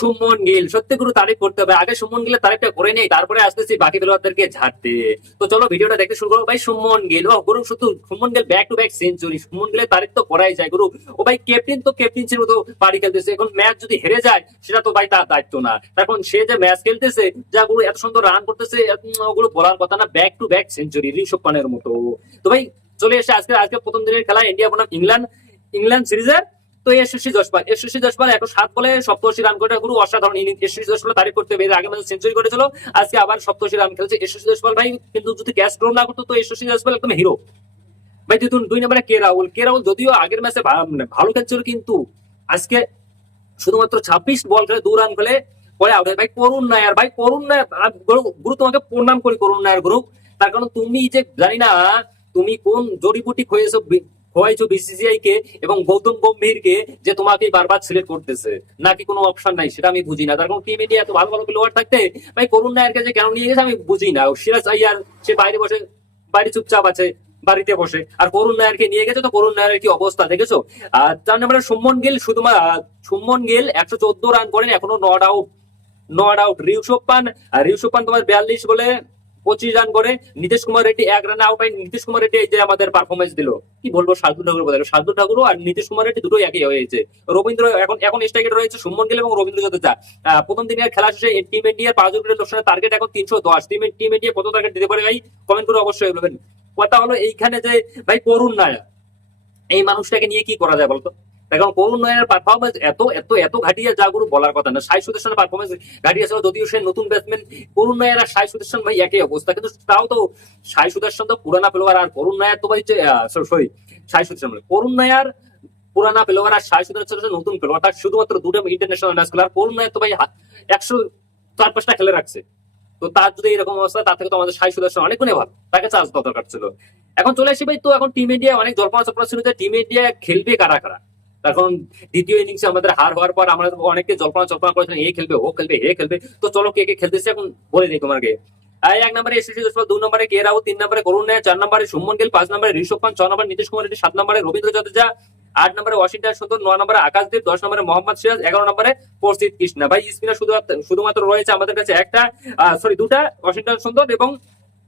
শুভমন গিল, সত্যি গুরু তারিফ করতে হবে। আগে শুভমন গিলের তারিফটা করে নেই, তারপরে আসতেছি বাকি খেলোয়াড়দেরকে ঝাড়তে। তো চলো ভিডিওটা দেখতে শুরু করো। ভাই শুভমন গিল, ও গুরু শুধু Shubman Gill back to back century, Shubman গিলের তারিফ তো করাই যায় গুরু। ও ভাই ক্যাপ্টেন তো ক্যাপ্টেন্সির মতো পারি খেলতেছে। এখন ম্যাচ যদি হেরে যায় সেটা তো ভাই তার দায়িত্ব না। এখন সে যে ম্যাচ খেলতেছে, যা গুরু এত সুন্দর রান করতেছে, ওগুলো বলার কথা না। Back to back century Rishabh পান্তের মতো। তো ভাই চলে এসে আজকে আজকে প্রথম দিনের খেলা ইন্ডিয়া বনাম ইংল্যান্ড, ইংল্যান্ড সিরিজের। তো যশপাল 107 বলে 87 রান করে গুরু অসাধারণ ইনিংস। যশপাল তারিফ করতে হবে। এর আগে ম্যাচে সেঞ্চুরি করেছিল, আজকে আবার 87 রান খেলেছে যশপাল ভাই। কিন্তু যদি ক্যাচ ড্র না করতো তো যশপাল একদম হিরো ভাই। দেখুন 2 নম্বরে কে রাহুল যদিও আগের ম্যাচে ভালো খেলছিল, কিন্তু আজকে শুধুমাত্র 26 বল খেলে 2 রান খেলে পরে আউট হয়। ভাই করুণ নায়ার, ভাই করুণ নায়ার গুরু, তোমাকে প্রণাম করি করুণ নায়ার গুরু। তার কারণ তুমি যে জানি না তুমি কোন জড়িবুটি খোয়াইছো বিসিসিআই কে এবং গৌতম গম্ভীরকে, যে তোমাকে বারবার সিলেক্ট করতেছে, নাকি কোনো অপশন নাই সেটা আমি বুঝি না। তার কারণ টিম ইন্ডিয়া এত ভালো ভালো প্লেয়ার থাকতে ভাই করুণ নায়ারকে যে কেন নিয়ে গেছে আমি বুঝি না। সিরাজ আইয়ার সে বাইরে চুপচাপ আছে, বাড়িতে বসে, আর করুণ নায়ারকে নিয়ে গেছে। তো করুণ নায়ারের কি অবস্থা দেখেছো। আর 4 নম্বরে শুভমন গিল 114 রান করেন, এখনো নট আউট। ঋষভ পান তোমার 42 বলে 25 রান করে। নীতিশ কুমার রেড্ডি 1 রানে আউট হয়। নীতিশ কুমার রেড্ডি এই যে আমাদের পারফরমেন্স দিল, কি বলবো, শার্দুল ঠাকুর আর নীতিশ কুমার রেড্ডি দুটোই একই হয়েছে। রবীন্দ্র এখন স্ট্রাইকে রয়েছে শুভমন গিল এবং রবীন্দ্র জাদেজা। প্রথম দিনের খেলা শেষে টিম ইন্ডিয়ার 5 উইকেটের লোকসানের টার্গেট এখন 310। টিম ইন্ডিয়া কত টার্গেট দিতে পারে ভাই কমেন্ট করে অবশ্যই বলবেন। কথা হলো এইখানে যে ভাই করুণ নায়ার, এই মানুষটাকে নিয়ে কি করা যায় বলতো। এখন করুণ নায়ারের পারফরমেন্স এত এত এত ঘাটিয়া, যা গুরু বলার কথা না। সাই সুদর্শনের পারফরমেন্স ঘাটিয়া ছিল, যদিও সে নতুন ব্যাটসম্যান। করুণ নায়ার আর সাই সুদর্শন ভাই একই অবস্থা, কিন্তু তাও তো সাই সুদর্শন তো পুরানা প্লেয়ার, আর করুণ নায়ার তো ভাই সরি সাই সুদর্শন করুণ নায়ার পুরানা প্লেয়ার, আর সাই সুদর্শন নতুন প্লেয়ার। তার শুধুমাত্র 2টা ইন্টারন্যাশনাল ম্যাচ খেলা। আর করুণ নায়ার তো ভাই 104-5টা খেলে রাখছে। তো তার যদি এরকম অবস্থা, তার থেকে তো আমাদের সাই সুদর্শন অনেক গুণে ভালো, তাকে চান্স দেওয়া দরকার ছিল। এখন চলে আসি ভাই, তো এখন টিম ইন্ডিয়া অনেক জল্পনা চল্পনা ছিল যে টিম ইন্ডিয়া খেলবে কারা কারা। এখন দ্বিতীয় ইনিংসে আমাদের হার হওয়ার পর আমরা অনেকে জল্পনা করেছিলাম, এ খেলবে, ও খেলবে, হে খেলবে। তো চলো কে কে খেলতেছে এখন বলে দিই তোমাকে। 1 নম্বরে যশপাল, 2 নম্বরে কে রাহুল, 3 নম্বরে করুণ নায়ার, 4 নম্বরে শুভমন গিল, 5 নম্বরে ঋষভ পান্ত, 6 নম্বরে নীতিশ কুমার রেড্ডি, 7 নম্বরে রবীন্দ্র জাদেজা, 8 নম্বরে ওয়াশিংটন সুন্দর, 9 নম্বরে আকাশদীপ, 10 নম্বরে মোহাম্মদ সিরাজ, 11 নম্বরে প্রসিদ্ধ কৃষ্ণা। ভাই স্পিনার শুধুমাত্র রয়েছে আমাদের কাছে দুটা, ওয়াশিংটন সুন্দর এবং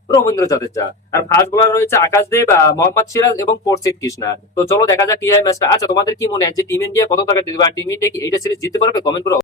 রবীন্দ্র জাদেজা। আর ফাস্ট বোলার রয়েছে আকাশদীপ, মোহাম্মদ সিরাজ এবং প্রসিদ্ধ কৃষ্ণা। তো চলো দেখা যাক কি হয় ম্যাচটা। আচ্ছা তোমাদের কি মনে হয় যে টিম ইন্ডিয়া কত টাকা দিতে পারে, টিম ইন্ডিয়া কি এইটা সিরিজ জিততে পারবে, কমেন্ট করে